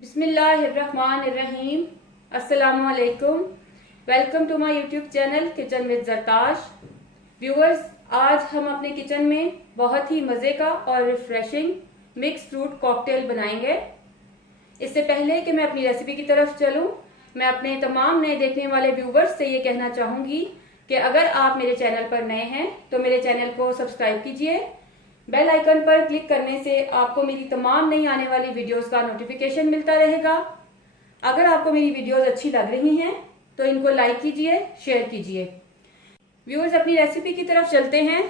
बिस्मिल्लाहिर्रहमानिर्रहीम। अस्सलामुअलैकुम। Welcome to my YouTube channel kitchen with Zartash. Viewers, आज हम अपने किचन में बहुत ही मज़े का और रिफ्रेशिंग मिक्स फ्रूट कॉकटेल बनाएंगे। इससे पहले कि मैं अपनी रेसिपी की तरफ चलूं, मैं अपने तमाम नए देखने वाले व्यूवर्स से ये कहना चाहूँगी कि अगर आप मेरे चैनल पर नए हैं तो मेरे चैनल को सब्सक्राइब कीजिए। बेल आइकन पर क्लिक करने से आपको मेरी तमाम नई आने वाली वीडियोस का नोटिफिकेशन मिलता रहेगा। अगर आपको मेरी वीडियोस अच्छी लग रही हैं तो इनको लाइक कीजिए, शेयर कीजिए। व्यूअर्स, अपनी रेसिपी की तरफ चलते हैं।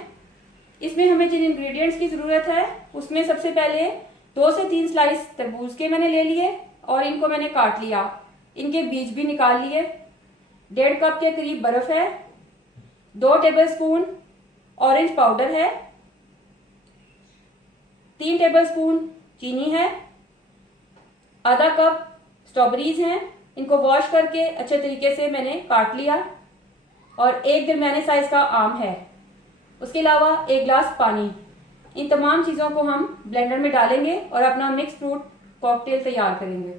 इसमें हमें जिन इंग्रेडिएंट्स की ज़रूरत है उसमें सबसे पहले 2 से 3 स्लाइस तरबूज के मैंने ले लिए और इनको मैंने काट लिया। इनके बीज भी निकाल लिए। 1.5 कप के करीब बर्फ है। 2 टेबलस्पून ऑरेंज पाउडर है। 3 टेबलस्पून चीनी है। आधा कप स्ट्रॉबेरीज हैं। इनको वॉश करके अच्छे तरीके से मैंने काट लिया। और 1 दरमियाने साइज का आम है। उसके अलावा 1 गिलास पानी। इन तमाम चीजों को हम ब्लेंडर में डालेंगे और अपना मिक्स फ्रूट कॉकटेल तैयार करेंगे।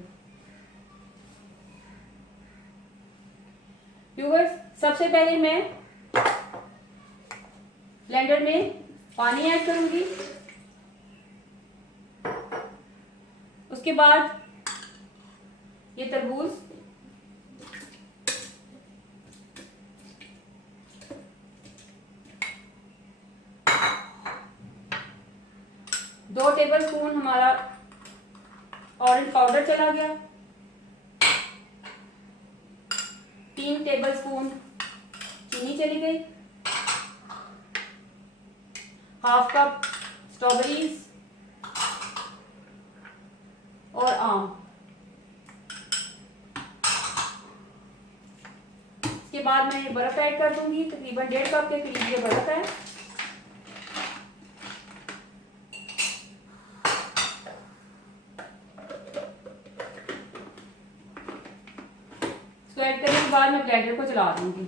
व्यूअर्स, सबसे पहले मैं ब्लेंडर में पानी ऐड करूंगी। उसके बाद ये तरबूज, दो टेबलस्पून हमारा ऑरेंज पाउडर चला गया। 3 टेबलस्पून चीनी चली गई। हाफ कप स्ट्रॉबेरीज और आम। इसके बाद मैं ये बर्फ ऐड कर दूंगी। तकरीबन 1.5 कप के करीब ये बर्फ है। इसको ऐड करने के बाद मैं ब्लेंडर को चला दूंगी।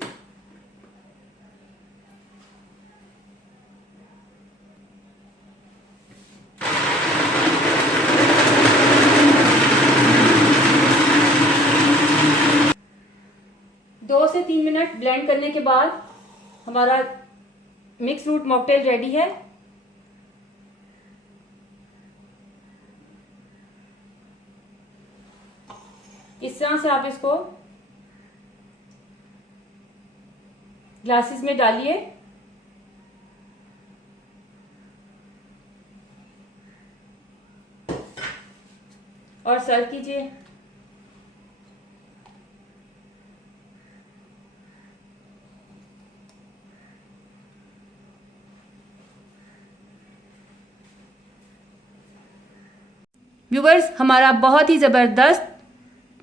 दो से 3 मिनट ब्लेंड करने के बाद हमारा मिक्स फ्रूट मॉकटेल रेडी है। इस तरह से आप इसको ग्लासेस में डालिए और सर्व कीजिए। व्यूवर्स, हमारा बहुत ही ज़बरदस्त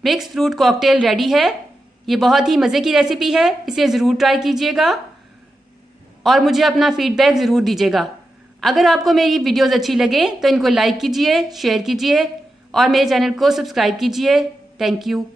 मिक्स फ्रूट कॉकटेल रेडी है। ये बहुत ही मज़े की रेसिपी है। इसे ज़रूर ट्राई कीजिएगा और मुझे अपना फीडबैक ज़रूर दीजिएगा। अगर आपको मेरी वीडियोस अच्छी लगे तो इनको लाइक कीजिए, शेयर कीजिए और मेरे चैनल को सब्सक्राइब कीजिए। Thank you.